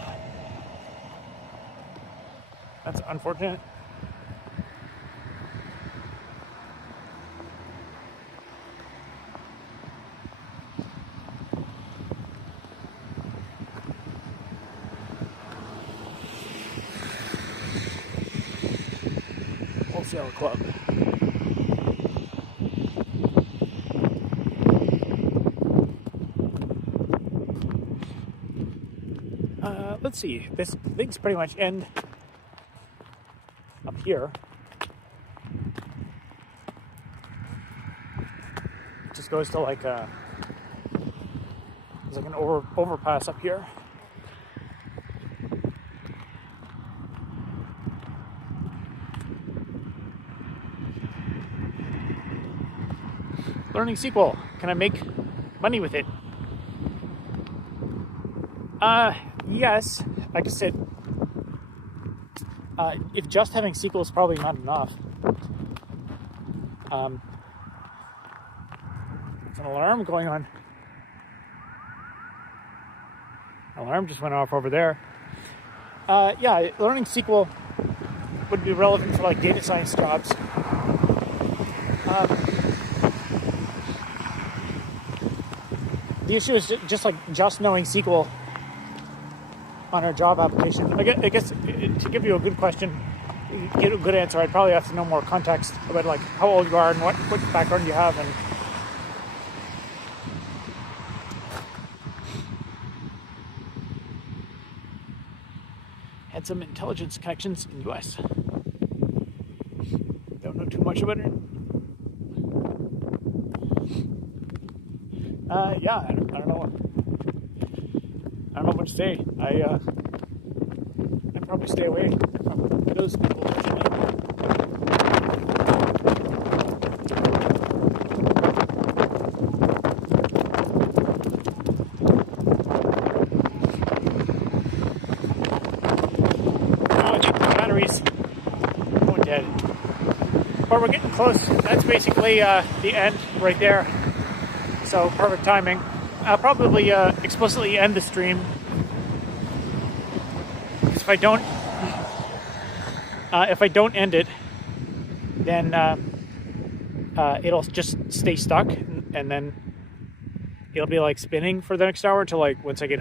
That's unfortunate. Wholesale Club. Let's see. This thing's pretty much end up here. It just goes to like there's like an overpass up here. Learning SQL. Can I make money with it? Yes. Like I said, if just having SQL is probably not enough. There's an alarm going on. Alarm just went off over there. Yeah, learning SQL would be relevant for like data science jobs. The issue is just knowing SQL on our job application. I guess to give you a good question, get a good answer, I'd probably have to know more context about like how old you are and what background you have, and had some intelligence connections in the US. Don't know too much about it. Yeah, I don't know. I don't know what to say. I'd probably stay away from those people. Oh, I think the battery's going dead. But we're getting close. That's basically the end right there. So perfect timing. I'll probably explicitly end the stream, because if I don't end it, then it'll just stay stuck, and then it'll be like spinning for the next hour till like once I get home.